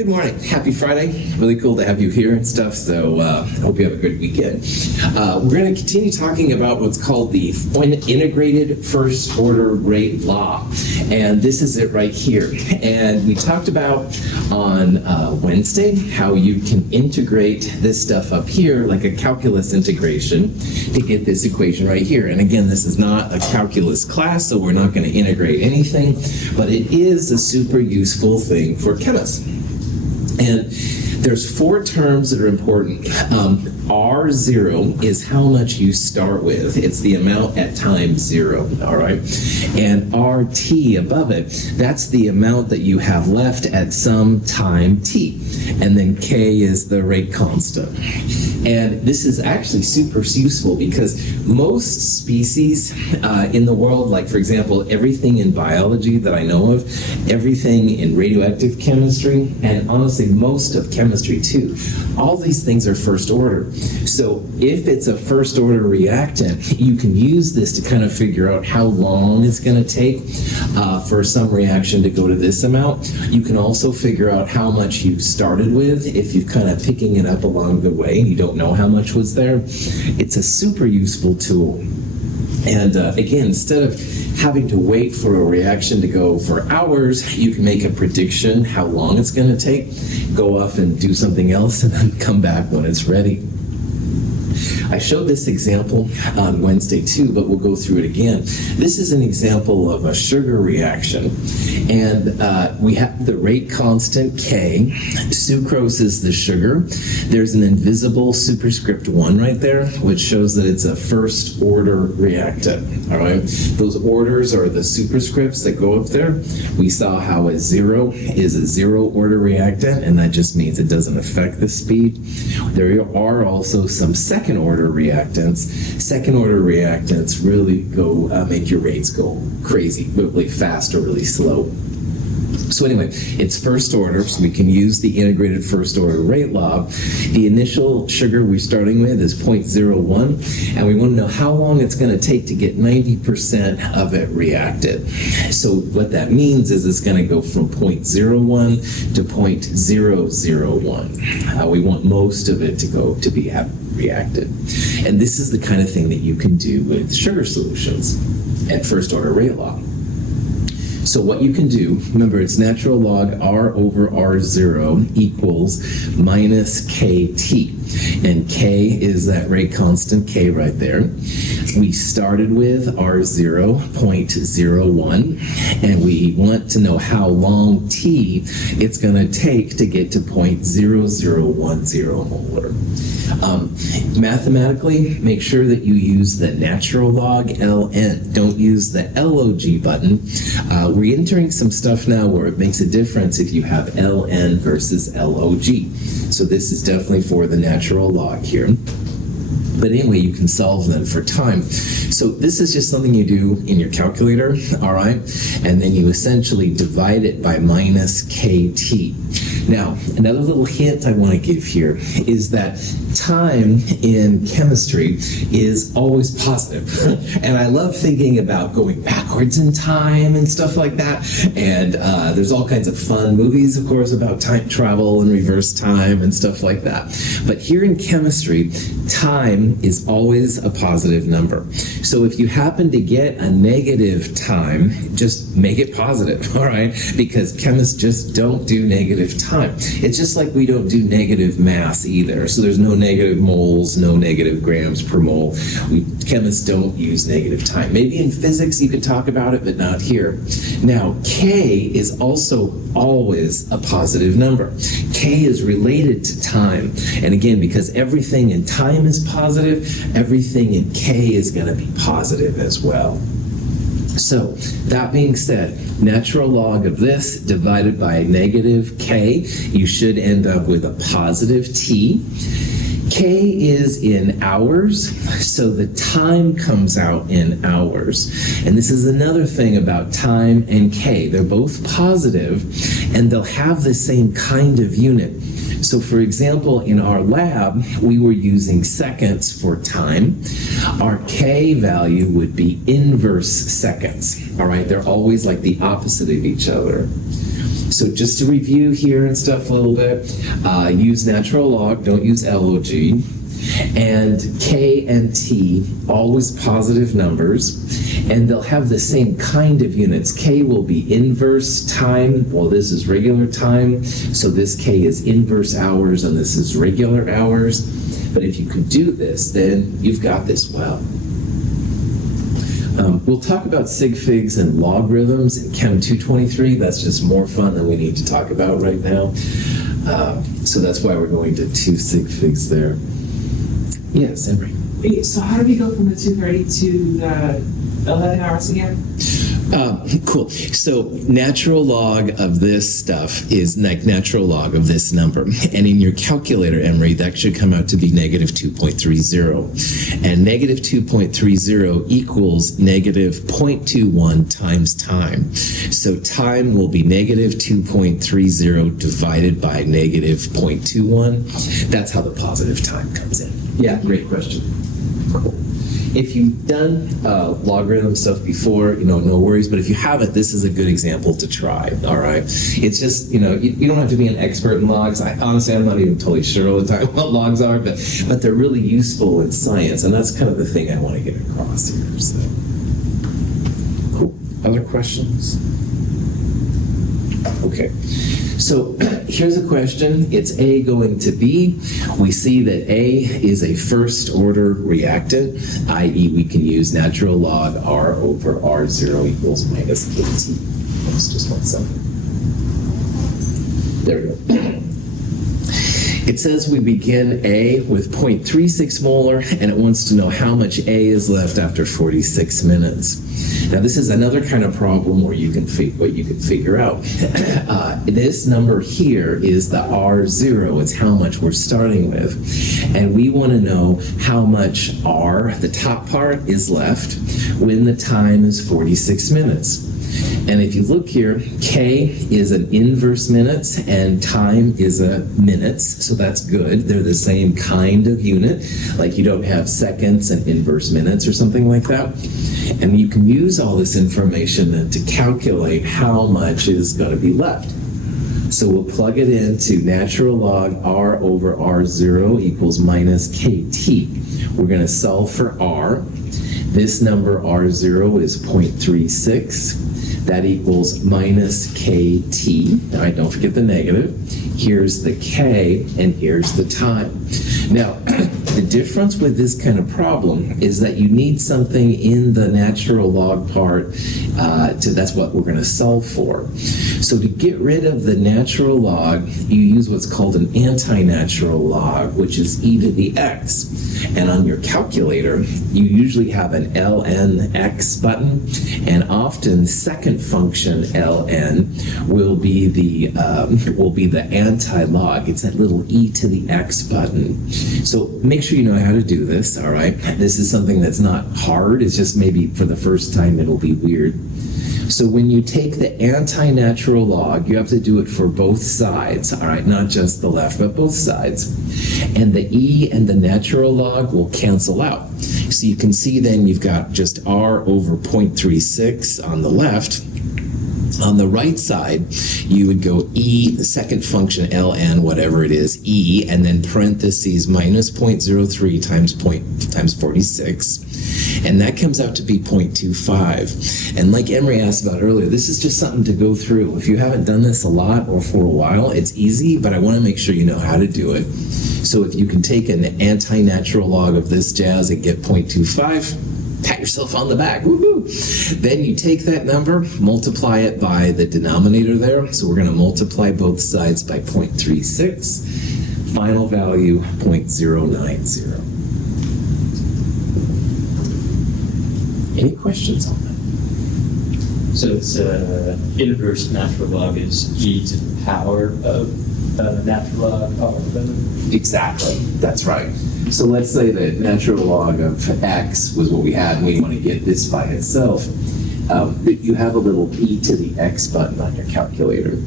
Good morning. Happy Friday. Really cool to have you here and stuff, so I hope you have a good weekend. We're going to continue talking about what's called the integrated first order rate law, and this is it right here. And we talked about on Wednesday how you can integrate this stuff up here like a calculus integration to get this equation right here. And again, this is not a calculus class, so we're not going to integrate anything, but it is a super useful thing for chemists. And there's four terms that are important. R0 is how much you start with. It's the amount at time 0, all right? And RT above it, that's the amount that you have left at some time t. And then K is the rate constant. And this is actually super useful because most species in the world, like for example, everything in biology that I know of, everything in radioactive chemistry, and honestly most of chemistry too, all these things are first order. So if it's a first order reactant, you can use this to kind of figure out how long it's going to take for some reaction to go to this amount. You can also figure out how much you started with if you're kind of picking it up along the way and you don't know how much was there. It's a super useful tool. And again, instead of having to wait for a reaction to go for hours, you can make a prediction how long it's going to take, go off and do something else, and then come back when it's ready. I showed this example on Wednesday too, but we'll go through it again. This is an example of a sugar reaction, and we have the rate constant K. Sucrose is the sugar. There's an invisible superscript 1 right there, which shows that it's a first order reactant. All right, those orders are the superscripts that go up there. We saw how a 0 is a 0 order reactant, and that just means it doesn't affect the speed. There are also some second order reactants. Second order reactants really go make your rates go crazy, really fast or really slow. So anyway, it's first order, so we can use the integrated first order rate law. The initial sugar we're starting with is 0.01, and we want to know how long it's going to take to get 90% of it reacted. So what that means is it's going to go from 0.01 to 0.001. We want most of it to be reacted. And this is the kind of thing that you can do with sugar solutions at first order rate law. So what you can do, remember it's natural log R over R0 equals minus KT. And K is that rate constant K right there. We started with R0, 0.01, and we want to know how long T it's going to take to get to 0.0010 molar. Mathematically, make sure that you use the natural log ln. Don't use the log button. We're entering some stuff now where it makes a difference if you have ln versus log. So this is definitely for the natural log here. But anyway, you can solve them for time. So this is just something you do in your calculator, all right? And then you essentially divide it by minus KT. Now, another little hint I want to give here is that time in chemistry is always positive. And I love thinking about going backwards in time and stuff like that. And there's all kinds of fun movies, of course, about time travel and reverse time and stuff like that. But here in chemistry, time is always a positive number. So if you happen to get a negative time, just make it positive, all right? Because chemists just don't do negative time. It's just like we don't do negative mass either. So there's no negative moles, no negative grams per mole. Chemists don't use negative time. Maybe in physics you could talk about it, but not here. Now, K is also always a positive number. K is related to time. And again, because everything in time is positive, everything in K is going to be positive as well. So, that being said, natural log of this divided by negative K, you should end up with a positive T. K is in hours, so the time comes out in hours. And this is another thing about time and K. They're both positive, and they'll have the same kind of unit. So for example, in our lab, we were using seconds for time. Our K value would be inverse seconds. All right, they're always like the opposite of each other. So just to review here and stuff a little bit, use natural log, don't use log. And K and T, always positive numbers, and they'll have the same kind of units. K will be inverse time. Well, this is regular time, so this K is inverse hours, and this is regular hours. But if you can do this, then you've got this well. We'll talk about sig figs and logarithms in Chem 223. That's just more fun than we need to talk about right now. So that's why we're going to 2 sig figs there. Yes, Emery. Wait, so how do we go from the 2:30 to the 11 hours again? Cool. So natural log of this stuff is like natural log of this number. And in your calculator, Emery, that should come out to be negative 2.30. And negative 2.30 equals negative 0.21 times time. So time will be negative 2.30 divided by negative 0.21. That's how the positive time comes in. Yeah, great question. Cool. If you've done logarithm stuff before, no worries. But if you haven't, this is a good example to try. All right. It's just, you don't have to be an expert in logs. Honestly, I'm not even totally sure all the time what logs are, but they're really useful in science, and that's kind of the thing I want to get across here. So, cool. Other questions? Okay. So here's a question. It's A going to B. We see that A is a first order reactant, i.e. we can use natural log R over R0 equals minus KT. Let's just 1 second. There we go. It says we begin A with 0.36 molar, and it wants to know how much A is left after 46 minutes. Now, this is another kind of problem where you can figure out. This number here is the R0. It's how much we're starting with. And we want to know how much R, the top part, is left when the time is 46 minutes. And if you look here, K is an inverse minutes and time is a minutes, so that's good. They're the same kind of unit, like you don't have seconds and inverse minutes or something like that. And you can use all this information then to calculate how much is going to be left. So we'll plug it into natural log R over R0 equals minus KT. We're going to solve for R. This number R0 is 0.36. That equals minus KT. All right, don't forget the negative. Here's the K, and here's the time. Now, the difference with this kind of problem is that you need something in the natural log part. That's what we're going to solve for. So to get rid of the natural log, you use what's called an anti-natural log, which is e to the x. And on your calculator, you usually have an ln x button, and often second function ln will be the anti-log. It's that little e to the x button. So make sure you know how to do this. All right, this is something that's not hard. It's just maybe for the first time it'll be weird. So when you take the anti-natural log, you have to do it for both sides, all right? Not just the left, but both sides. And the e and the natural log will cancel out. So you can see then you've got just r over 0.36 on the left. On the right side, you would go e, the second function, ln, whatever it is, e, and then parentheses minus 0.03 times 46. And that comes out to be 0.25. And like Emery asked about earlier, this is just something to go through. If you haven't done this a lot or for a while, it's easy, but I want to make sure you know how to do it. So if you can take an anti-natural log of this jazz and get 0.25, pat yourself on the back, woohoo! Then you take that number, multiply it by the denominator there. So we're going to multiply both sides by 0.36. Final value, 0.090. Any questions on that? So it's inverse natural log is e to the power of natural log R. Exactly, that's right. So let's say that natural log of x was what we had, and we want to get this by itself. You have a little e to the x button on your calculator,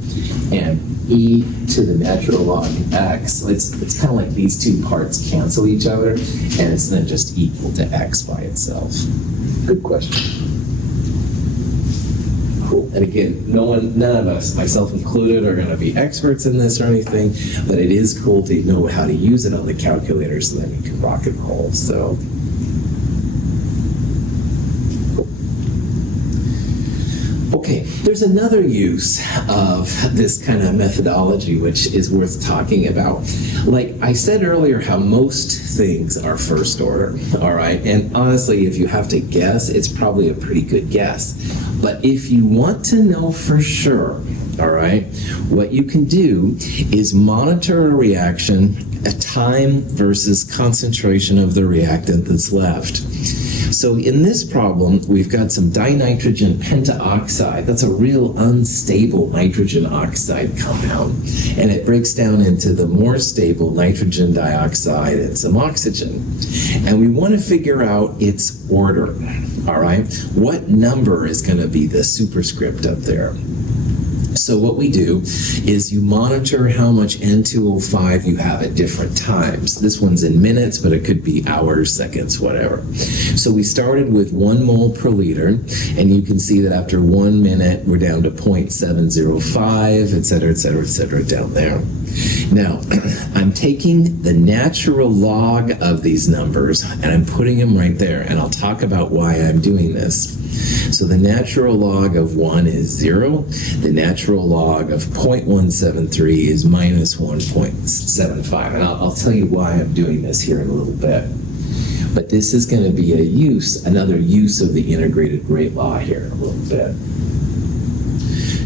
and e to the natural log of x, it's kind of like these two parts cancel each other, and it's then just equal to x by itself. Good question. cool. And again, none of us, myself included, are going to be experts in this or anything, but it is cool to know how to use it on the calculator so then you can rock and roll. So, cool. Okay, there's another use of this kind of methodology which is worth talking about. Like I said earlier, how most things are first order, all right? And honestly, if you have to guess, it's probably a pretty good guess. But if you want to know for sure, all right, what you can do is monitor a reaction at time versus concentration of the reactant that's left. So in this problem, we've got some dinitrogen pentaoxide. That's a real unstable nitrogen oxide compound. And it breaks down into the more stable nitrogen dioxide and some oxygen. And we want to figure out its order, all right? What number is going to be the superscript up there? So what we do is you monitor how much N2O5 you have at different times. This one's in minutes, but it could be hours, seconds, whatever. So we started with 1 mole per liter, and you can see that after 1 minute, we're down to 0.705, et cetera, down there. Now, I'm taking the natural log of these numbers, and I'm putting them right there, and I'll talk about why I'm doing this. So the natural log of 1 is 0. The natural log of 0.173 is minus 1.75. And I'll tell you why I'm doing this here in a little bit. But this is going to be another use of the integrated rate law here in a little bit.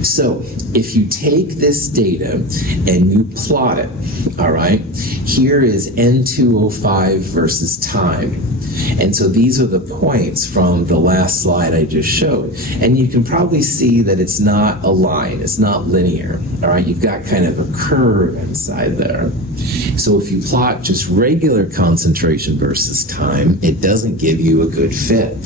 So if you take this data and you plot it, all right, here is N2O5 versus time. And so these are the points from the last slide I just showed. And you can probably see that it's not a line, it's not linear, all right? You've got kind of a curve inside there. So if you plot just regular concentration versus time, it doesn't give you a good fit.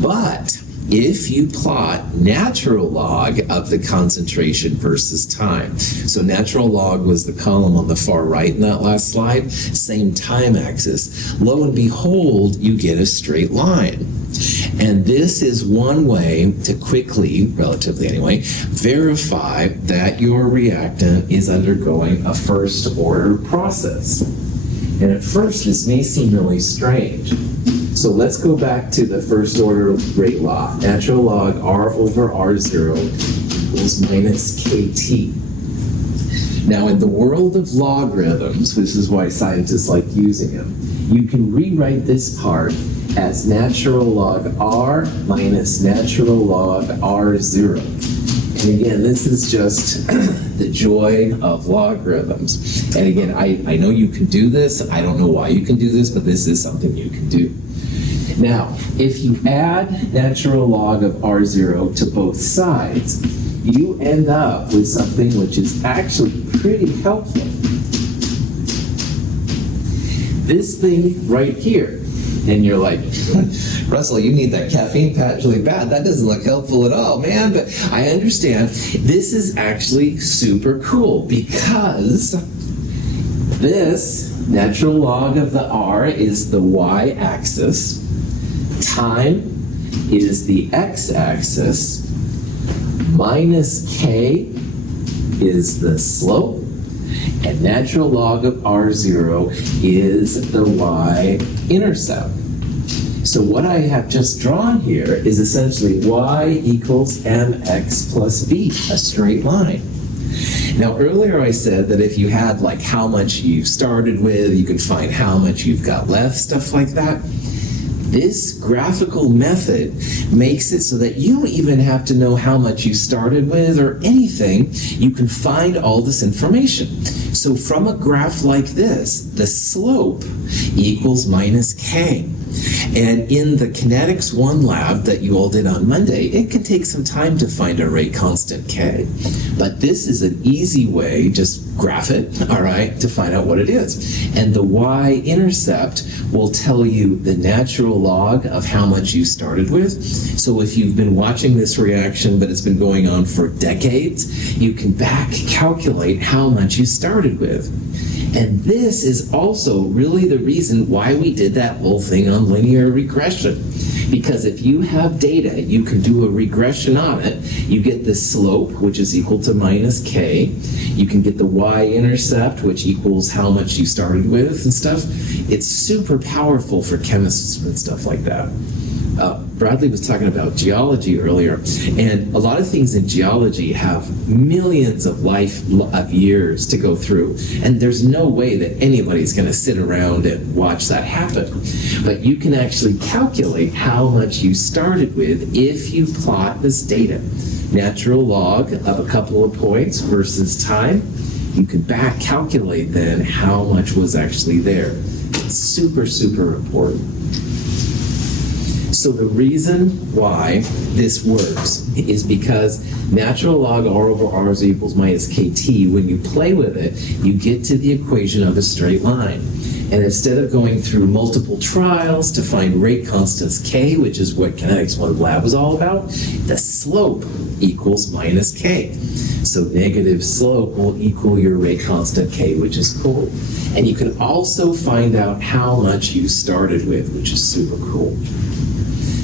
But if you plot natural log of the concentration versus time, so natural log was the column on the far right in that last slide, same time axis, lo and behold, you get a straight line. And this is one way to quickly, relatively anyway, verify that your reactant is undergoing a first order process. And at first, this may seem really strange. So let's go back to the first order rate law. Natural log R over R0 equals minus KT. Now in the world of logarithms, this is why scientists like using them, you can rewrite this part as natural log R minus natural log R0. And again, this is just the joy of logarithms. And again, I know you can do this. I don't know why you can do this, but this is something you can do. Now, if you add natural log of R0 to both sides, you end up with something which is actually pretty helpful. This thing right here. And you're like, Russell, you need that caffeine patch really bad. That doesn't look helpful at all, man. But I understand. This is actually super cool because this natural log of the R is the y-axis. Time is the x-axis. Minus k is the slope. And natural log of R0 is the y-intercept. So what I have just drawn here is essentially y equals mx plus b, a straight line. Now earlier I said that if you had like how much you started with, you can find how much you've got left, stuff like that. This graphical method makes it so that you don't even have to know how much you started with or anything. You can find all this information. So from a graph like this, the slope equals minus k. And in the Kinetics 1 lab that you all did on Monday, it can take some time to find a rate constant k. But this is an easy way, just graph it, all right, to find out what it is. And the y-intercept will tell you the natural log of how much you started with. So if you've been watching this reaction, but it's been going on for decades, you can back calculate how much you started with. And this is also really the reason why we did that whole thing on linear regression. Because if you have data, you can do a regression on it. You get the slope, which is equal to minus k. You can get the y-intercept, which equals how much you started with and stuff. It's super powerful for chemists and stuff like that. Bradley was talking about geology earlier, and a lot of things in geology have millions of years to go through, and there's no way that anybody's going to sit around and watch that happen. But you can actually calculate how much you started with if you plot this data. Natural log of a couple of points versus time. You can back calculate then how much was actually there. It's super, super important. So the reason why this works is because natural log r over r is equals minus kt. When you play with it, you get to the equation of a straight line. And instead of going through multiple trials to find rate constants k, which is what Kinetics 1 Lab was all about, the slope equals minus k. So negative slope will equal your rate constant k, which is cool. And you can also find out how much you started with, which is super cool.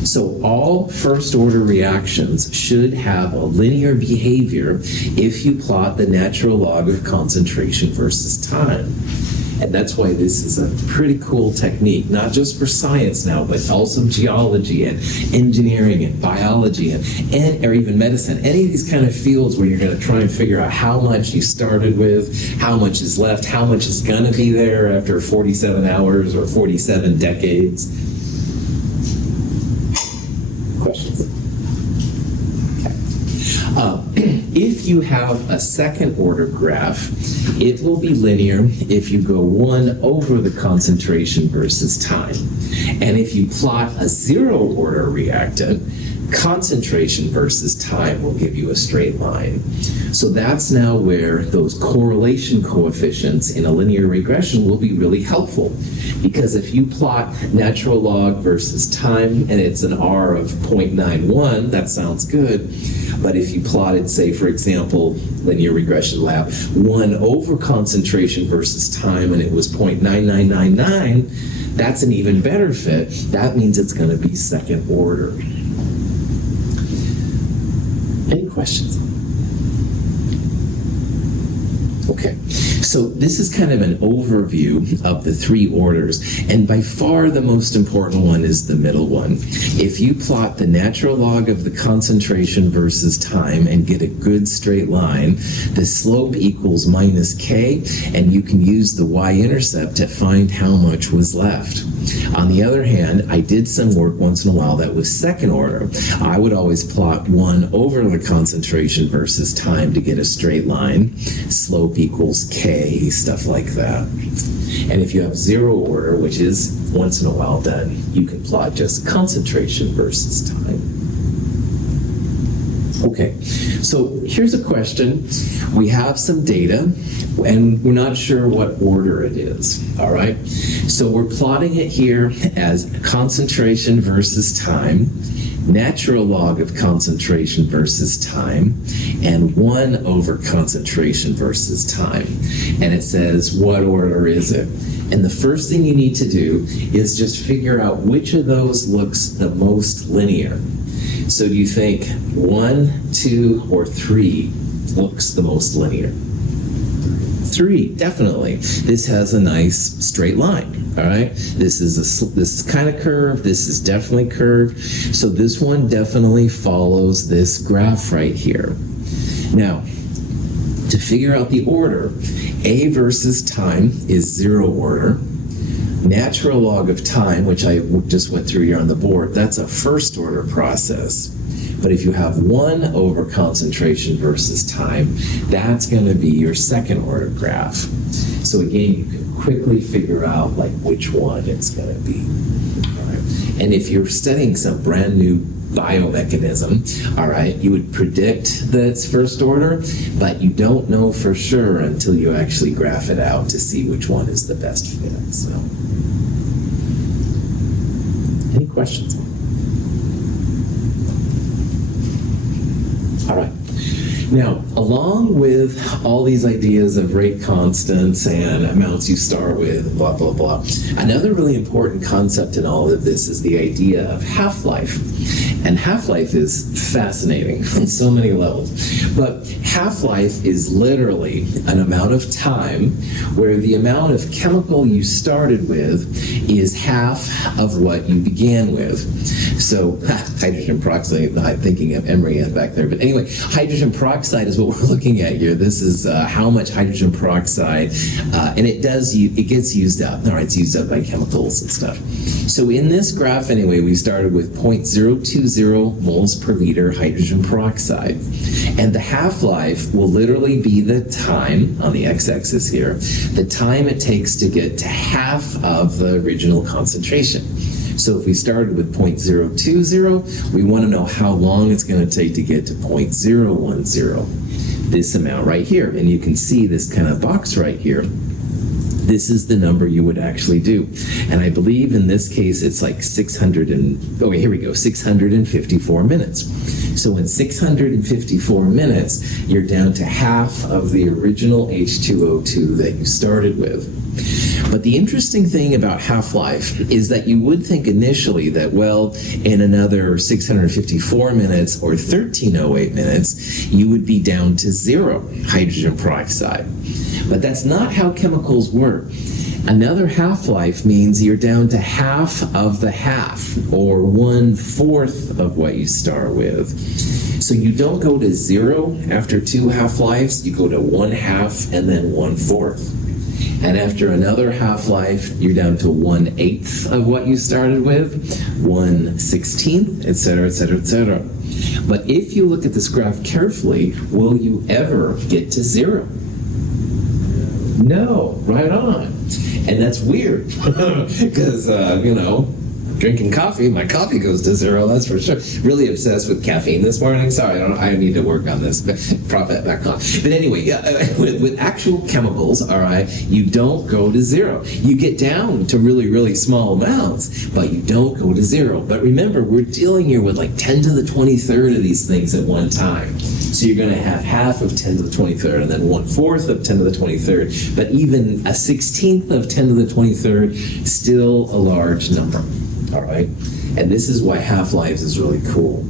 So all first order reactions should have a linear behavior if you plot the natural log of concentration versus time. And that's why this is a pretty cool technique, not just for science now, but also geology and engineering and biology and or even medicine. Any of these kind of fields where you're going to try and figure out how much you started with, how much is left, how much is going to be there after 47 hours or 47 decades. Questions? Okay. If you have a second order graph, it will be linear if you go 1 over the concentration versus time. And if you plot a zero order reactant, concentration versus time will give you a straight line. So that's now where those correlation coefficients in a linear regression will be really helpful. Because if you plot natural log versus time and it's an R of 0.91, that sounds good. But if you plotted, say, for example, linear regression lab, 1 over concentration versus time and it was 0.9999, that's an even better fit. That means it's going to be second order. Any questions? Okay, so this is kind of an overview of the 3 orders, and by far the most important one is the middle one. If you plot the natural log of the concentration versus time and get a good straight line, the slope equals minus k, and you can use the y-intercept to find how much was left. On the other hand, I did some work once in a while that was second order. I would always plot 1 over the concentration versus time to get a straight line. Slope equals k, stuff like that. And if you have zero order, which is once in a while done, you can plot just concentration versus time. Okay, so here's a question. We have some data, and we're not sure what order it is, all right? So we're plotting it here as concentration versus time, natural log of concentration versus time, and 1 over concentration versus time. And it says, what order is it? And the first thing you need to do is just figure out which of those looks the most linear. So do you think 1, 2, or 3 looks the most linear? 3, definitely. This has a nice straight line, all right? This is kind of curved. This is definitely curved. So this one definitely follows this graph right here. Now, to figure out the order, A versus time is 0 order. Natural log of time, which I just went through here on the board, that's a first order process. But if you have 1 over concentration versus time, that's going to be your second order graph. So again, you can quickly figure out like which one it's going to be. All right. And if you're studying some brand new biomechanism, all right, you would predict that it's first order, but you don't know for sure until you actually graph it out to see which one is the best fit. So, any questions? All right. Now, along with all these ideas of rate constants and amounts you start with, blah, blah, blah, another really important concept in all of this is the idea of half-life. And half-life is fascinating on so many levels. But half-life is literally an amount of time where the amount of chemical you started with is half of what you began with. So, hydrogen peroxide, not thinking of Emory back there, but anyway, hydrogen peroxide is what we're looking at here. This is how much hydrogen peroxide, and it gets used up. All right, it's used up by chemicals and stuff. So in this graph, anyway, we started with 0.020 moles per liter hydrogen peroxide, and the half-life will literally be the time on the x-axis here, the time it takes to get to half of the original concentration. So if we started with 0.020, we want to know how long it's going to take to get to 0.010. This amount right here. And you can see this kind of box right here. This is the number you would actually do. And I believe in this case it's like 654 minutes. So in 654 minutes, you're down to half of the original H2O2 that you started with. But the interesting thing about half-life is that you would think initially that, well, in another 654 minutes or 1308 minutes, you would be down to 0 hydrogen peroxide. But that's not how chemicals work. Another half-life means you're down to half of the half, or 1/4 of what you start with. So you don't go to 0 after 2 half-lives, you go to 1/2 and then 1/4. And after another half-life, you're down to 1/8 of what you started with, 1/16, etc., etc., etc. But if you look at this graph carefully, will you ever get to 0? No, right on. And that's weird, because, drinking coffee, my coffee goes to 0, that's for sure. Really obsessed with caffeine this morning. Sorry, I need to work on this. Prop that back on. But anyway, with actual chemicals, all right, you don't go to 0. You get down to really, really small amounts, but you don't go to 0. But remember, we're dealing here with like 10 to the 23rd of these things at one time. So you're going to have half of 10 to the 23rd, and then 1/4 of 10 to the 23rd. But even a 16th of 10 to the 23rd, still a large number. All right, and this is why half-lives is really cool.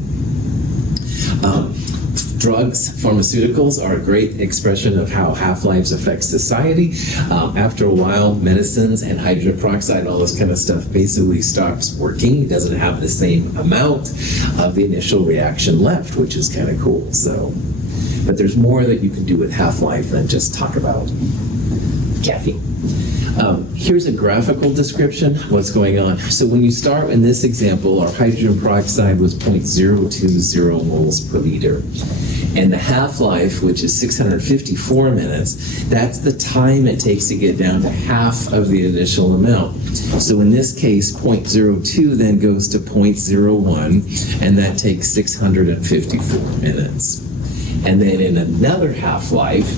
Drugs, pharmaceuticals are a great expression of how half-lives affect society. After a while, medicines and hydrogen peroxide and all this kind of stuff basically stops working. It doesn't have the same amount of the initial reaction left, which is kind of cool. So, but there's more that you can do with half-life than just talk about caffeine. Here's a graphical description of what's going on. So when you start in this example, our hydrogen peroxide was 0.020 moles per liter. And the half-life, which is 654 minutes, that's the time it takes to get down to half of the initial amount. So in this case, 0.02 then goes to 0.01, and that takes 654 minutes. And then in another half-life,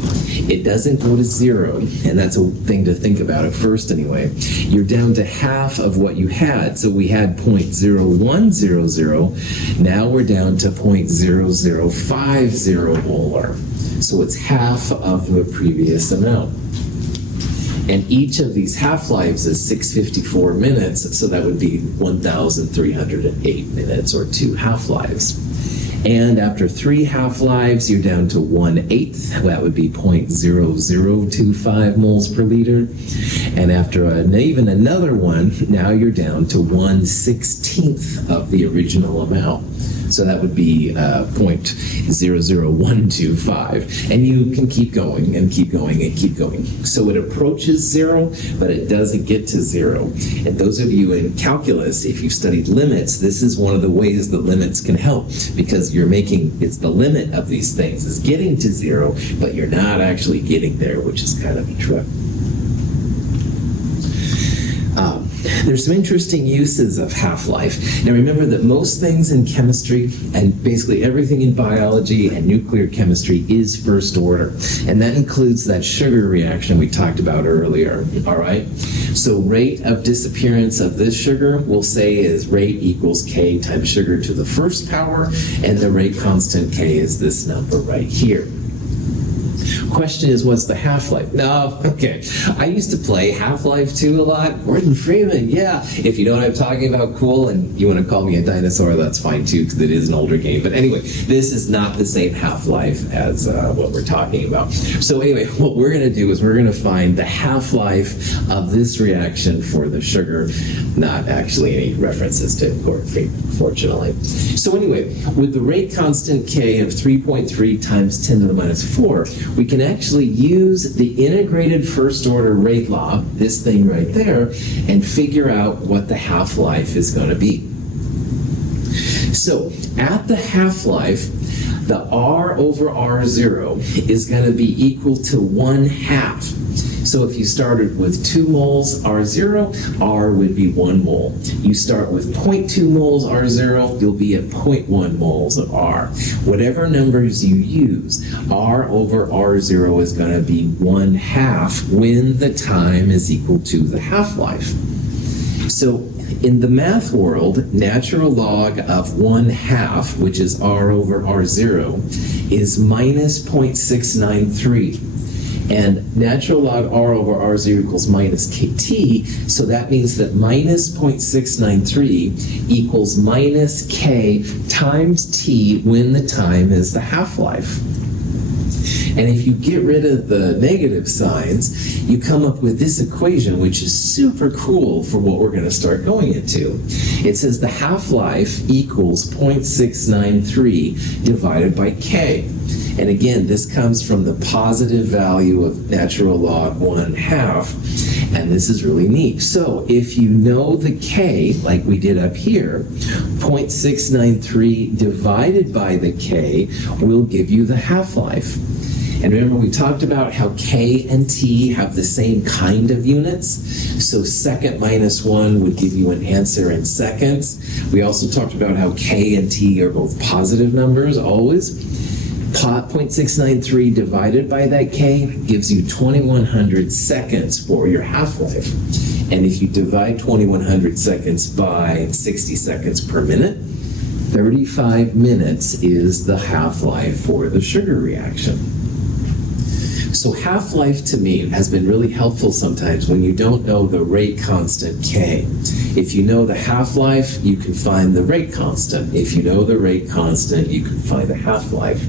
it doesn't go to 0, and that's a thing to think about at first anyway. You're down to half of what you had. So we had 0.0100, now we're down to 0.0050 molar. So it's half of the previous amount. And each of these half-lives is 654 minutes, so that would be 1,308 minutes, or 2 half-lives. And after 3 half-lives, you're down to 1/8. That would be 0.0025 moles per liter. And after even another one, now you're down to 1/16 of the original amount. So that would be 0.00125. And you can keep going and keep going and keep going. So it approaches 0, but it doesn't get to 0. And those of you in calculus, if you've studied limits, this is one of the ways that limits can help, because it's the limit of these things is getting to 0, but you're not actually getting there, which is kind of a trip. There's some interesting uses of half-life. Now remember that most things in chemistry and basically everything in biology and nuclear chemistry is first order. And that includes that sugar reaction we talked about earlier, all right? So rate of disappearance of this sugar, we'll say is rate equals K times sugar to the first power, and the rate constant K is this number right here. Question is, what's the half-life? No, okay. I used to play Half-Life 2 a lot. Gordon Freeman, yeah. If you know what I'm talking about, cool, and you want to call me a dinosaur, that's fine too, because it is an older game. But anyway, this is not the same half-life as what we're talking about. So anyway, what we're going to do is we're going to find the half-life of this reaction for the sugar, not actually any references to Gordon Freeman, fortunately. So anyway, with the rate constant K of 3.3 times 10 to the minus 4, we can actually use the integrated first order rate law, this thing right there, and figure out what the half-life is going to be. So at the half-life, the R over R0 is going to be equal to 1/2. So if you started with 2 moles R0, R would be 1 mole. You start with 0.2 moles R0, you'll be at 0.1 moles of R. Whatever numbers you use, R over R0 is going to be 1/2 when the time is equal to the half-life. So in the math world, natural log of 1/2, which is R over R0, is minus 0.693. And natural log R over R0 equals minus KT, so that means that minus 0.693 equals minus K times T when the time is the half-life. And if you get rid of the negative signs, you come up with this equation, which is super cool for what we're going to start going into. It says the half-life equals 0.693 divided by K. And again, this comes from the positive value of natural log 1/2, and this is really neat. So if you know the K, like we did up here, 0.693 divided by the K will give you the half-life. And remember, we talked about how K and T have the same kind of units. So second minus 1 would give you an answer in seconds. We also talked about how K and T are both positive numbers, always. 0.693 divided by that K gives you 2100 seconds for your half-life. And if you divide 2100 seconds by 60 seconds per minute, 35 minutes is the half-life for the sugar reaction. So half-life to me has been really helpful sometimes when you don't know the rate constant K. If you know the half-life, you can find the rate constant. If you know the rate constant, you can find the half-life.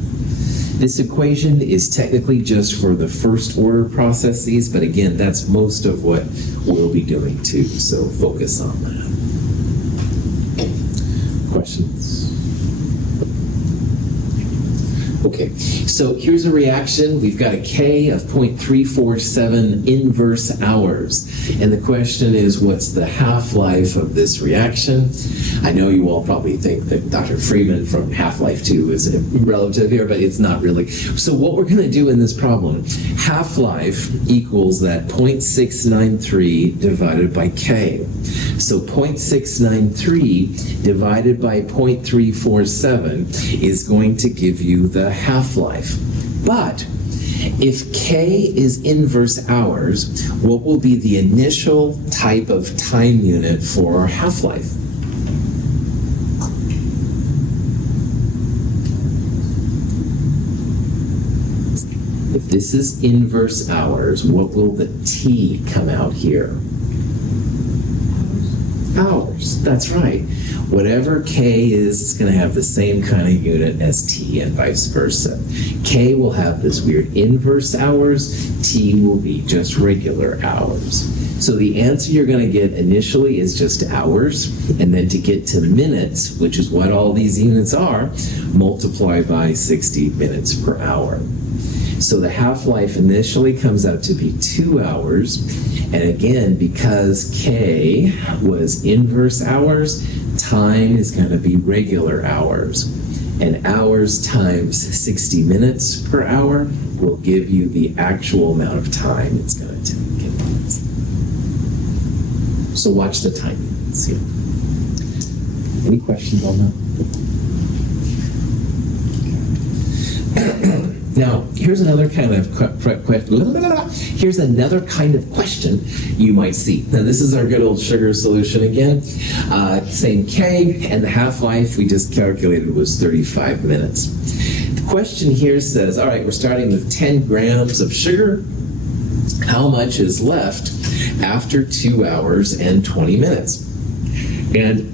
This equation is technically just for the first order processes, but again, that's most of what we'll be doing too, so focus on that. Questions? Okay, so here's a reaction. We've got a K of 0.347 inverse hours. And the question is, what's the half-life of this reaction? I know you all probably think that Dr. Freeman from Half-Life 2 is a relative here, but it's not really. So what we're going to do in this problem, half-life equals that 0.693 divided by K. So 0.693 divided by 0.347 is going to give you the half-life. But if K is inverse hours, what will be the initial type of time unit for our half-life? If this is inverse hours, what will the T come out here? Hours, that's right. Whatever K is, it's going to have the same kind of unit as T and vice versa. K will have this weird inverse hours, T will be just regular hours. So the answer you're going to get initially is just hours, and then to get to minutes, which is what all these units are, multiply by 60 minutes per hour. So the half-life initially comes out to be 2 hours. And again, because K was inverse hours, time is going to be regular hours. And hours times 60 minutes per hour will give you the actual amount of time it's going to take. So watch the timing. Let's see. Any questions on that? Now, here's another kind of here's another kind of question you might see. Now, this is our good old sugar solution again. Same K, and the half-life we just calculated was 35 minutes. The question here says, all right, we're starting with 10 grams of sugar. How much is left after 2 hours and 20 minutes? And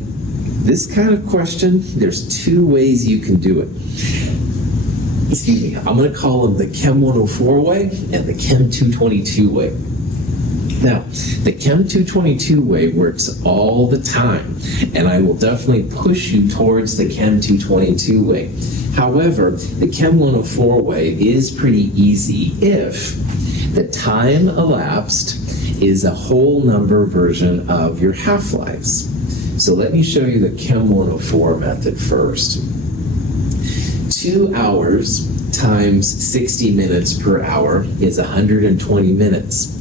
this kind of question, there's two ways you can do it. Excuse me, I'm going to call them the Chem 104 way and the Chem 222 way. Now, the Chem 222 way works all the time, and I will definitely push you towards the Chem 222 way. However, the Chem 104 way is pretty easy if the time elapsed is a whole number version of your half-lives. So let me show you the Chem 104 method first. 2 hours times 60 minutes per hour is 120 minutes.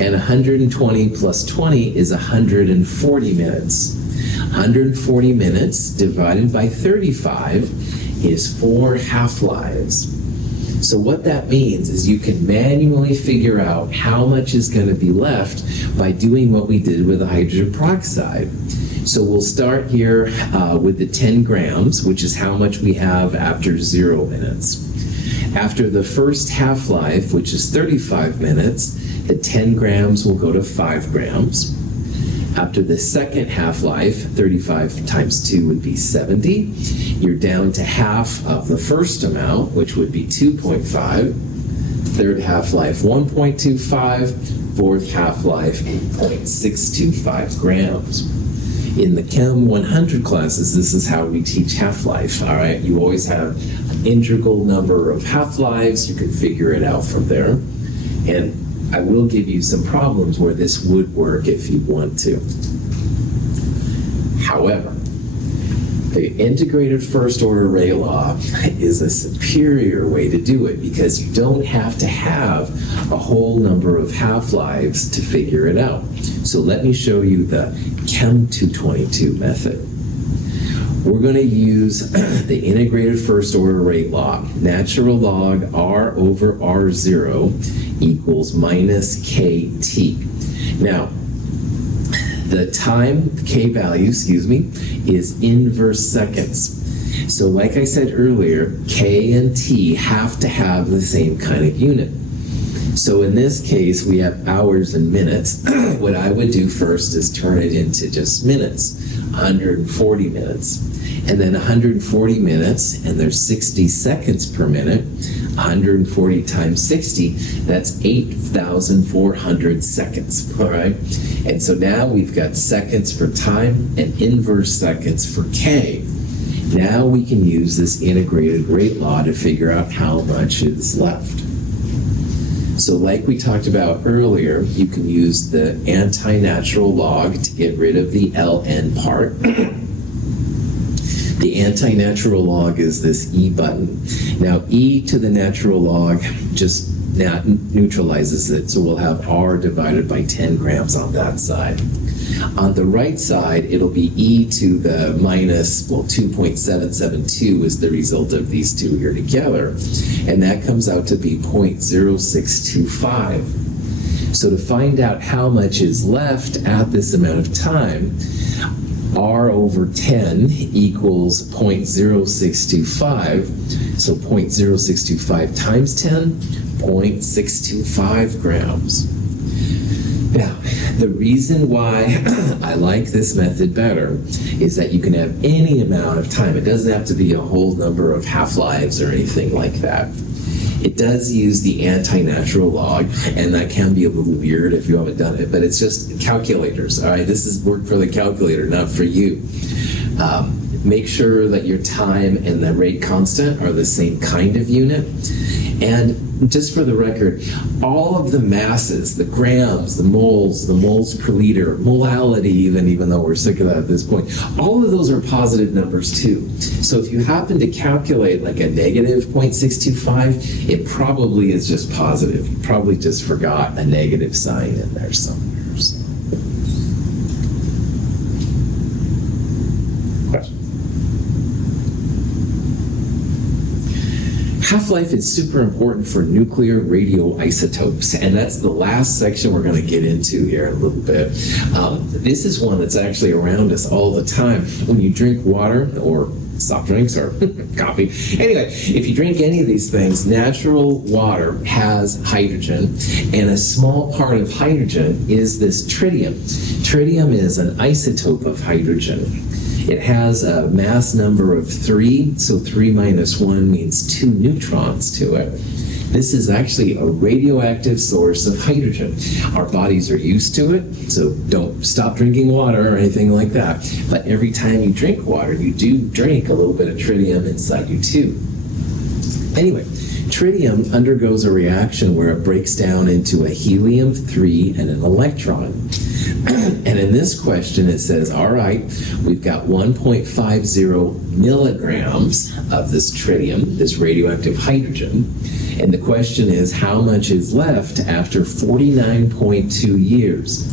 And 120 plus 20 is 140 minutes. 140 minutes divided by 35 is 4 half-lives. So what that means is you can manually figure out how much is going to be left by doing what we did with the hydrogen peroxide. So we'll start here with the 10 grams, which is how much we have after 0 minutes. After the first half-life, which is 35 minutes, the 10 grams will go to 5 grams. After the second half-life, 35 times 2 would be 70. You're down to half of the first amount, which would be 2.5. Third half-life, 1.25. Fourth half-life, 0.625 grams. In the Chem 100 classes, this is how we teach half-life, all right? You always have an integral number of half-lives. You can figure it out from there. And I will give you some problems where this would work if you want to. However, the integrated first order rate law is a superior way to do it because you don't have to have a whole number of half-lives to figure it out. So let me show you the Chem 222 method. We're going to use the integrated first order rate law. Natural log R over R0 equals minus KT. Now, the time, K value, is inverse seconds. So like I said earlier, K and T have to have the same kind of unit. So in this case, we have hours and minutes. What I would do first is turn it into just minutes, 140 minutes. And then 140 minutes, and there's 60 seconds per minute. 140 times 60, that's 8,400 seconds, all right? And so now we've got seconds for time and inverse seconds for K. Now we can use this integrated rate law to figure out how much is left. So like we talked about earlier, you can use the anti-natural log to get rid of the ln part. The anti-natural log is this E button. Now E to the natural log just neutralizes it, so we'll have R divided by 10 grams on that side. On the right side, it'll be E to the minus, 2.772 is the result of these two here together, and that comes out to be 0.0625. So to find out how much is left at this amount of time, R over 10 equals 0.0625, so 0.0625 times 10, 0.625 grams. Now, the reason why I like this method better is that you can have any amount of time. It doesn't have to be a whole number of half-lives or anything like that. It does use the anti-natural log, and that can be a little weird if you haven't done it, but it's just calculators, all right? This is work for the calculator, not for you. Make sure that your time and the rate constant are the same kind of unit. And just for the record, all of the masses, the grams, the moles per liter, molality even though we're sick of that at this point, all of those are positive numbers too. So if you happen to calculate like a negative 0.625, it probably is just positive. You probably just forgot a negative sign in there somewhere. So. Half-life is super important for nuclear radioisotopes, and that's the last section we're going to get into here in a little bit. This is one that's actually around us all the time. When you drink water or soft drinks or coffee. Anyway, if you drink any of these things, natural water has hydrogen, and a small part of hydrogen is this tritium. Tritium is an isotope of hydrogen. It has a mass number of 3, so 3 minus 1 means 2 neutrons to it. This is actually a radioactive source of hydrogen. Our bodies are used to it, so don't stop drinking water or anything like that. But every time you drink water, you do drink a little bit of tritium inside you too. Anyway, tritium undergoes a reaction where it breaks down into a helium-3 and an electron. And in this question, it says, all right, we've got 1.50 milligrams of this tritium, this radioactive hydrogen. And the question is, how much is left after 49.2 years?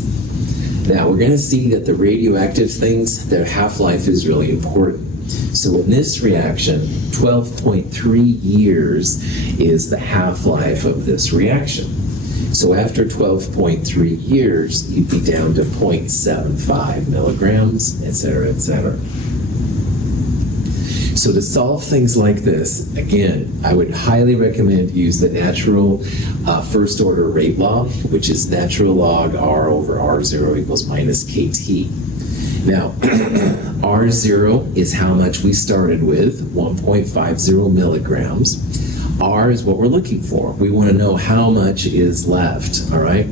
Now, we're going to see that the radioactive things, their half-life is really important. So in this reaction, 12.3 years is the half-life of this reaction. So after 12.3 years, you'd be down to 0.75 milligrams, et cetera, et cetera. So to solve things like this, again, I would highly recommend use the natural first order rate law, which is natural log R over R0 equals minus KT. Now, R0 is how much we started with, 1.50 milligrams. R is what we're looking for. We want to know how much is left, all right?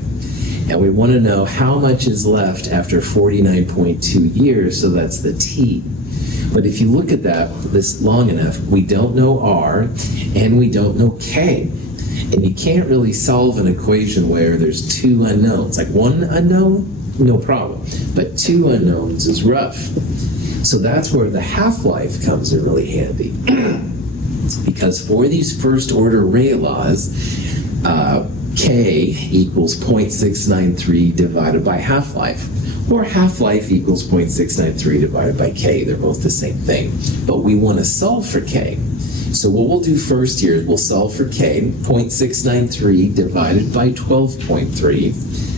And we want to know how much is left after 49.2 years, so that's the T. But if you look at this long enough, we don't know R and we don't know K. And you can't really solve an equation where there's 2 unknowns. Like 1 unknown, no problem. But 2 unknowns is rough. So that's where the half-life comes in really handy. Because for these first order Rayleigh laws, K equals 0.693 divided by half-life. Or half-life equals 0.693 divided by K. They're both the same thing. But we want to solve for K. So what we'll do first here is we'll solve for K, 0.693 divided by 12.3.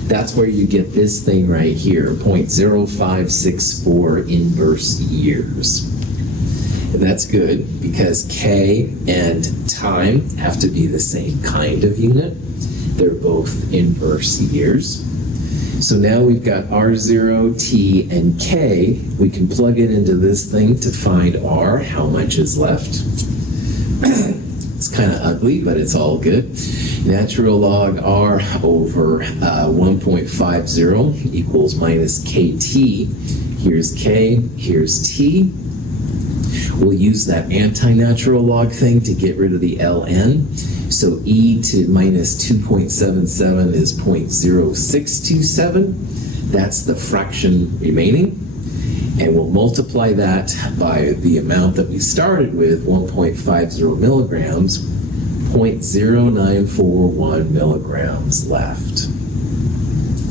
That's where you get this thing right here, 0.0564 inverse years. And that's good because K and time have to be the same kind of unit. They're both inverse years. So now we've got R0, T, and K. We can plug it into this thing to find R, how much is left. It's kind of ugly, but it's all good. Natural log R over 1.50 equals minus KT. Here's K, here's T. We'll use that anti-natural log thing to get rid of the ln. So e to minus 2.77 is 0.0627. That's the fraction remaining. And we'll multiply that by the amount that we started with, 1.50 milligrams, 0.0941 milligrams left.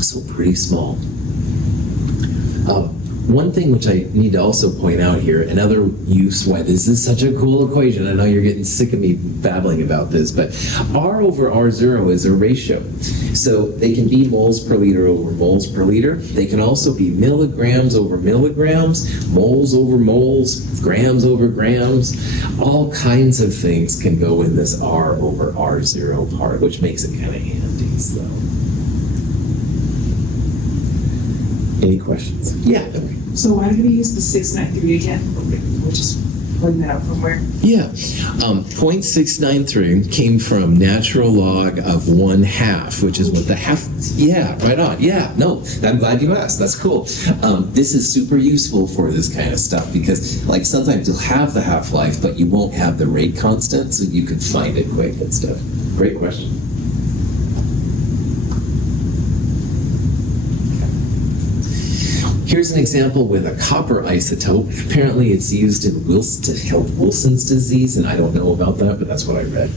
So pretty small. One thing which I need to also point out here, another use why this is such a cool equation, I know you're getting sick of me babbling about this, but R over R0 is a ratio. So they can be moles per liter over moles per liter. They can also be milligrams over milligrams, moles over moles, grams over grams. All kinds of things can go in this R over R0 part, which makes it kind of handy. So, any questions? Yeah. So why did we use the 693 again? We'll just bring that up from where? Yeah. 0.693 came from natural log of 1/2, which is what the half, yeah, right on. Yeah, no, I'm glad you asked. That's cool. This is super useful for this kind of stuff because like sometimes you'll have the half-life, but you won't have the rate constant, so you can find it quick and stuff. Great question. Here's an example with a copper isotope. Apparently it's used in to help Wilson's disease, and I don't know about that, but that's what I read.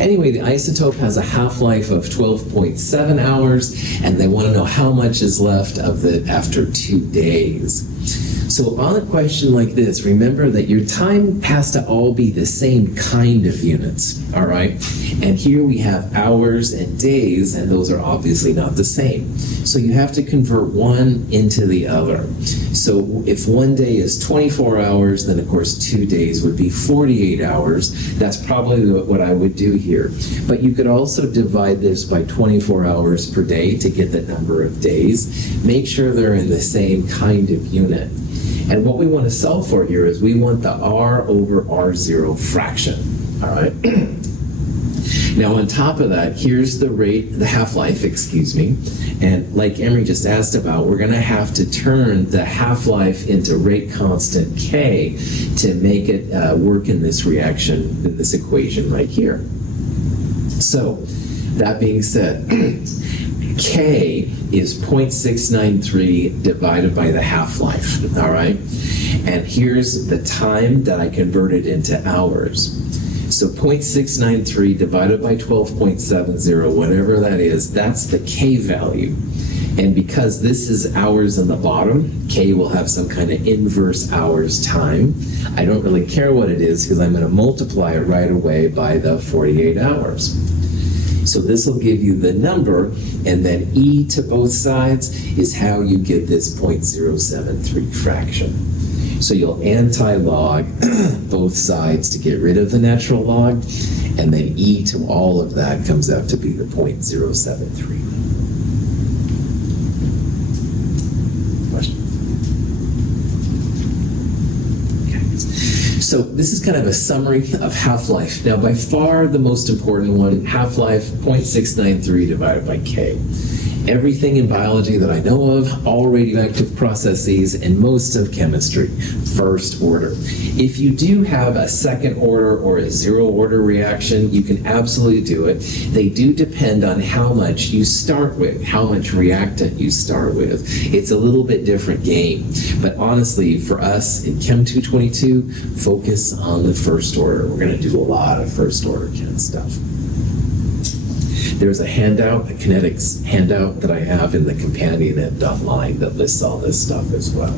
Anyway, the isotope has a half-life of 12.7 hours, and they want to know how much is left of it after 2 days. So on a question like this, remember that your time has to all be the same kind of units, all right? And here we have hours and days, and those are obviously not the same. So you have to convert one into the other. So if one day is 24 hours, then of course 2 days would be 48 hours. That's probably what I would do here. But you could also divide this by 24 hours per day to get the number of days. Make sure they're in the same kind of unit. And what we want to solve for here is we want the R over R0 fraction, all right? Now on top of that, here's the rate, the half-life, excuse me. And like Emery just asked about, we're gonna have to turn the half-life into rate constant K to make it work in this reaction, in this equation right here. So, that being said, K is 0.693 divided by the half-life, all right? And here's the time that I converted into hours. So 0.693 divided by 12.70, whatever that is, that's the K value. And because this is hours on the bottom, K will have some kind of inverse hours time. I don't really care what it is because I'm going to multiply it right away by the 48 hours. So this will give you the number, and then E to both sides is how you get this 0.073 fraction. So you'll anti-log both sides to get rid of the natural log, and then E to all of that comes out to be the 0.073. Question? Okay. So this is kind of a summary of half-life. Now, by far the most important one, half-life 0.693 divided by K. Everything in biology that I know of, all radioactive processes, and most of chemistry, first order. If you do have a second order or a zero order reaction, you can absolutely do it. They do depend on how much you start with, how much reactant you start with. It's a little bit different game. But honestly, for us in Chem 222, focus on the first order. We're going to do a lot of first order chem stuff. There's a handout, a kinetics handout that I have in the companion and online that lists all this stuff as well.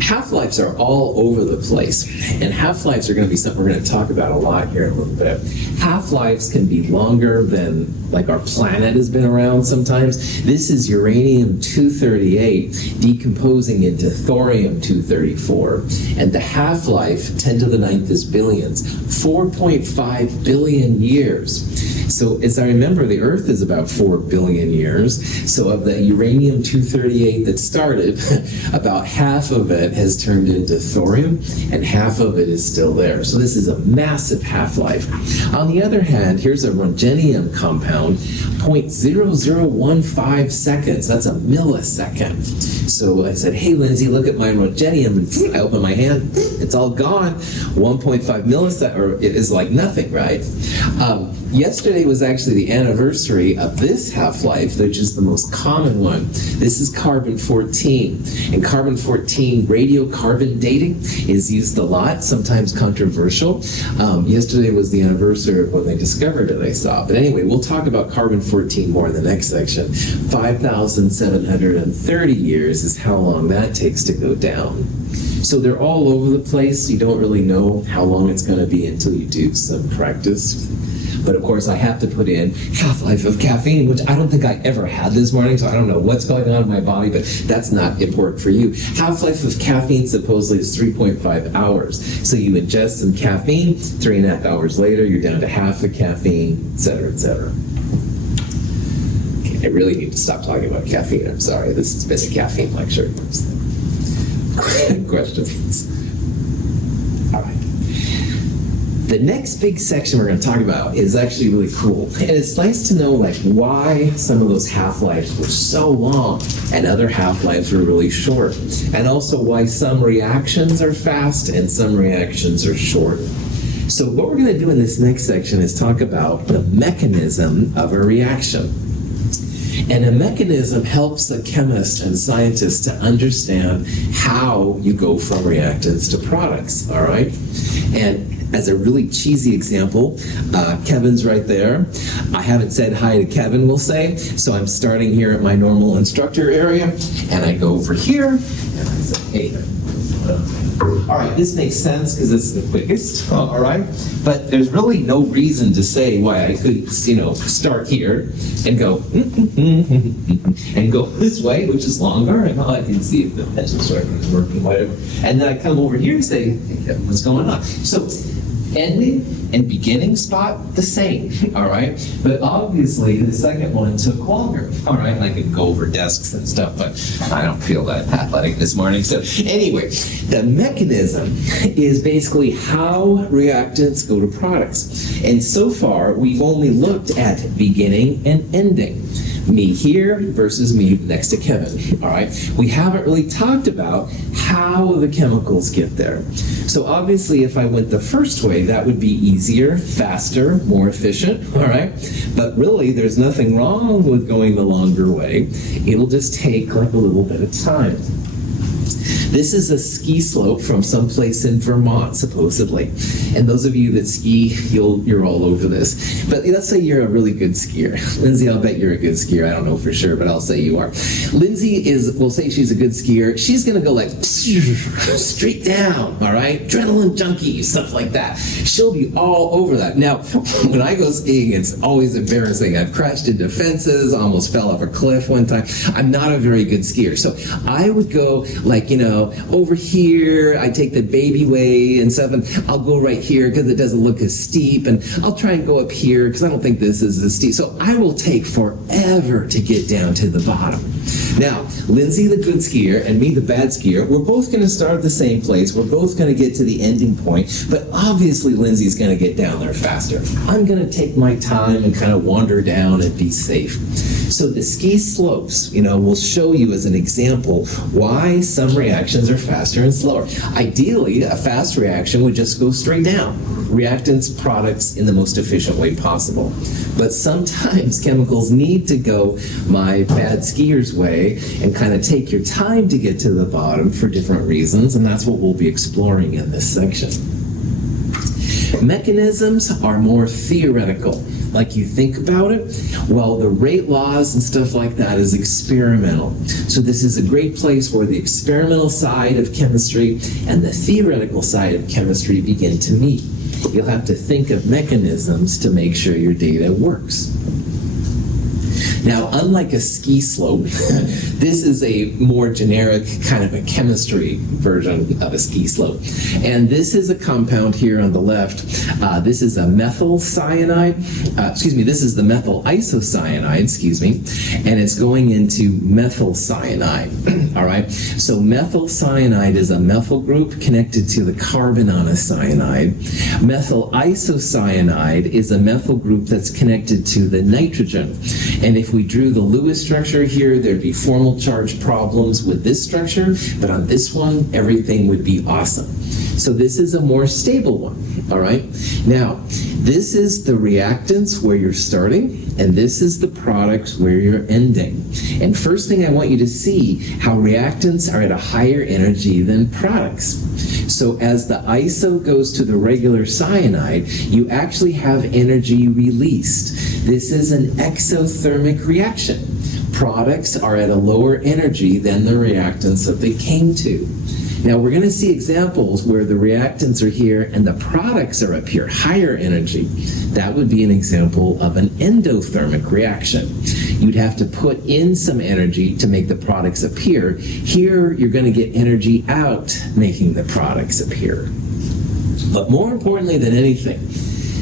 Half-lives are all over the place, and half-lives are going to be something we're going to talk about a lot here in a little bit. Half-lives can be longer than, like, our planet has been around sometimes. This is uranium-238 decomposing into thorium-234, and the half-life, 10 to the 9th is billions, 4.5 billion years. So as I remember, the Earth is about 4 billion years. So of the uranium-238 that started, about half of it has turned into thorium, and half of it is still there. So this is a massive half-life. On the other hand, here's a rhodium compound, 0.0015 seconds. That's a millisecond. So I said, hey, Lindsay, look at my rhodium. And I open my hand. It's all gone. 1.5 millisecond, or it is like nothing, right? Yesterday was actually the anniversary of this half-life, which is the most common one. This is carbon-14. And carbon-14 radiocarbon dating is used a lot, sometimes controversial. Yesterday was the anniversary of when they discovered it, I saw. But anyway, we'll talk about carbon-14 more in the next section. 5,730 years is how long that takes to go down. So they're all over the place. You don't really know how long it's going to be until you do some practice. But of course, I have to put in half-life of caffeine, which I don't think I ever had this morning, so I don't know what's going on in my body, but that's not important for you. Half-life of caffeine supposedly is 3.5 hours. So you ingest some caffeine, 3.5 hours later, you're down to half the caffeine, et cetera, et cetera. Okay, I really need to stop talking about caffeine. I'm sorry. This has been a caffeine lecture. Questions? All right. The next big section we're going to talk about is actually really cool. And it's nice to know, like, why some of those half-lives were so long and other half-lives were really short. And also why some reactions are fast and some reactions are short. So what we're going to do in this next section is talk about the mechanism of a reaction. And a mechanism helps a chemist and scientist to understand how you go from reactants to products, all right? And as a really cheesy example, Kevin's right there. I haven't said hi to Kevin, we'll say, so I'm starting here at my normal instructor area, and I go over here, and I say, hey. All right, this makes sense because it's the quickest, all right? But there's really no reason to say why I couldn't, start here and go, and go this way, which is longer, and I can see if the pencil sharpener is working, whatever. And then I come over here and say, hey, what's going on? So ending and beginning spot, the same, all right? But obviously, the second one took longer, all right? And I could go over desks and stuff, but I don't feel that athletic this morning. So anyway, the mechanism is basically how reactants go to products. And so far, we've only looked at beginning and ending. Me here versus me next to Kevin, all right? We haven't really talked about how the chemicals get there. So obviously, if I went the first way, that would be easier, faster, more efficient, all right? But really, there's nothing wrong with going the longer way. It'll just take like a little bit of time. This is a ski slope from someplace in Vermont, supposedly. And those of you that ski, you're all over this. But let's say you're a really good skier. Lindsay, I'll bet you're a good skier. I don't know for sure, but I'll say you are. Lindsay we'll say she's a good skier. She's going to go like straight down, all right? Adrenaline junkie, stuff like that. She'll be all over that. Now, when I go skiing, it's always embarrassing. I've crashed into fences, almost fell off a cliff one time. I'm not a very good skier. So I would go like, over here, I take the baby way and stuff, and I'll go right here because it doesn't look as steep, and I'll try and go up here because I don't think this is as steep. So I will take forever to get down to the bottom. Now, Lindsay, the good skier, and me, the bad skier, we're both going to start at the same place. We're both going to get to the ending point, but obviously Lindsay's going to get down there faster. I'm going to take my time and kind of wander down and be safe. So the ski slopes, will show you as an example why some reactions are faster and slower. Ideally, a fast reaction would just go straight down. Reactants, products in the most efficient way possible. But sometimes chemicals need to go my bad skier's way and kind of take your time to get to the bottom for different reasons, and that's what we'll be exploring in this section. Mechanisms are more theoretical. Like you think about it, well, the rate laws and stuff like that is experimental. So this is a great place where the experimental side of chemistry and the theoretical side of chemistry begin to meet. You'll have to think of mechanisms to make sure your data works. Now, unlike a ski slope, this is a more generic kind of a chemistry version of a ski slope. And this is a compound here on the left. This is a methyl cyanide. This is the methyl isocyanide, and it's going into methyl cyanide. All right? So methyl cyanide is a methyl group connected to the carbon on a cyanide. Methyl isocyanide is a methyl group that's connected to the nitrogen. And if we drew the Lewis structure here, there'd be formal charge problems with this structure, but on this one, everything would be awesome. So this is a more stable one, all right? Now, this is the reactants where you're starting, and this is the products where you're ending. And first thing I want you to see how reactants are at a higher energy than products. So as the iso goes to the regular cyanide, you actually have energy released. This is an exothermic reaction. Products are at a lower energy than the reactants that they came to. Now we're going to see examples where the reactants are here and the products are up here, higher energy. That would be an example of an endothermic reaction. You'd have to put in some energy to make the products appear. Here you're going to get energy out making the products appear. But more importantly than anything,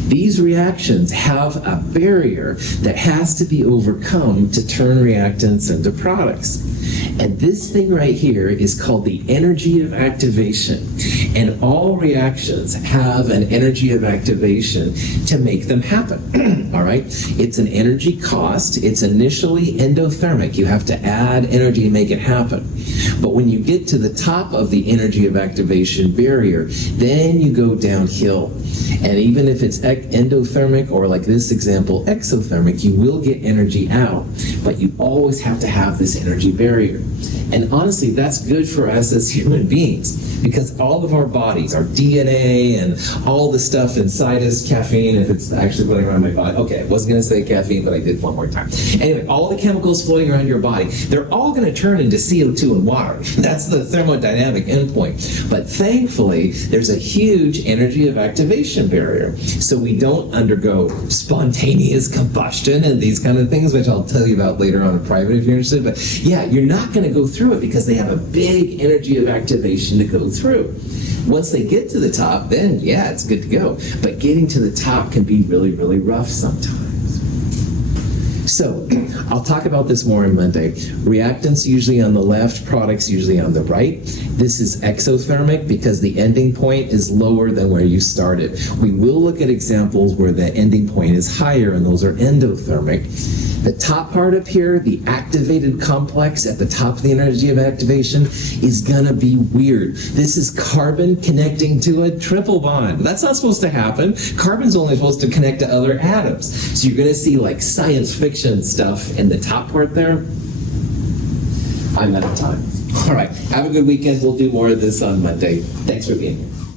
these reactions have a barrier that has to be overcome to turn reactants into products. And this thing right here is called the energy of activation. And all reactions have an energy of activation to make them happen. All right? It's an energy cost. It's initially endothermic. You have to add energy to make it happen. But when you get to the top of the energy of activation barrier, then you go downhill. And even if it's endothermic or like this example, exothermic, you will get energy out. but you always have to have this energy barrier. And honestly, that's good for us as human beings because all of our bodies, our DNA and all the stuff inside us, caffeine, if it's actually floating around my body. Okay, I wasn't going to say caffeine, but I did one more time. Anyway, all the chemicals floating around your body, they're all going to turn into CO2 and water. That's the thermodynamic endpoint. But thankfully, there's a huge energy of activation barrier. So we don't undergo spontaneous combustion and these kind of things, which I'll tell you about later on in private if you're interested. But yeah, you're not going to go through it because they have a big energy of activation to go through. Once they get to the top, then yeah, it's good to go. But getting to the top can be really, really rough sometimes. So, I'll talk about this more on Monday. Reactants usually on the left, products usually on the right. This is exothermic because the ending point is lower than where you started. We will look at examples where the ending point is higher, and those are endothermic. The top part up here, the activated complex at the top of the energy of activation, is gonna be weird. This is carbon connecting to a triple bond. That's not supposed to happen. Carbon's only supposed to connect to other atoms. So you're gonna see like science fiction stuff in the top part there. I'm out of time. All right, have a good weekend. We'll do more of this on Monday. Thanks for being here.